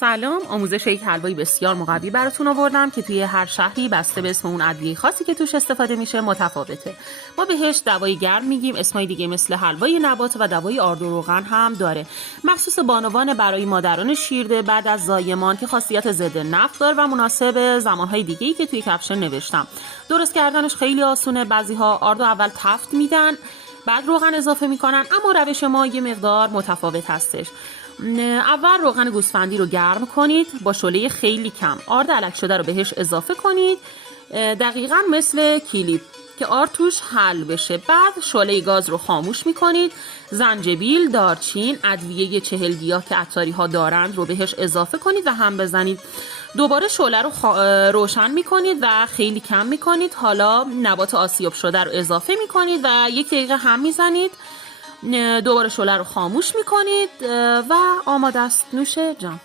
سلام، آموزش یک حلوایی بسیار مقوی براتون آوردم که توی هر شهری بسته به اسم اون ادویه خاصی که توش استفاده میشه متفاوته. ما بهش دوای گرم میگیم، اسمای دیگه مثل حلوای نبات و دوای آرد و روغن هم داره. مخصوص بانوان برای مادران شیرده بعد از زایمان که خاصیت ضد نفت داره و مناسب زمانهای دیگه‌ای که توی کپشن نوشتم. درست کردنش خیلی آسونه. بعضی‌ها آردو اول تفت میدن، بعد روغن اضافه میکنن، اما روش ما یه مقدار متفاوت هستش. اول روغن گوسفندی رو گرم کنید، با شعله خیلی کم آرد الک شده رو بهش اضافه کنید، دقیقاً مثل کلیپ که آرد توش حل بشه. بعد شعله گاز رو خاموش میکنید، زنجبیل، دارچین، ادویه 40 گیاه که عطاری ها دارند رو بهش اضافه کنید و هم بزنید. دوباره شعله رو روشن میکنید و خیلی کم میکنید. حالا نبات آسیاب شده رو اضافه میکنید و 1 دقیقه هم میزنید. دوباره شعله رو خاموش میکنید و آماده است نوش جان.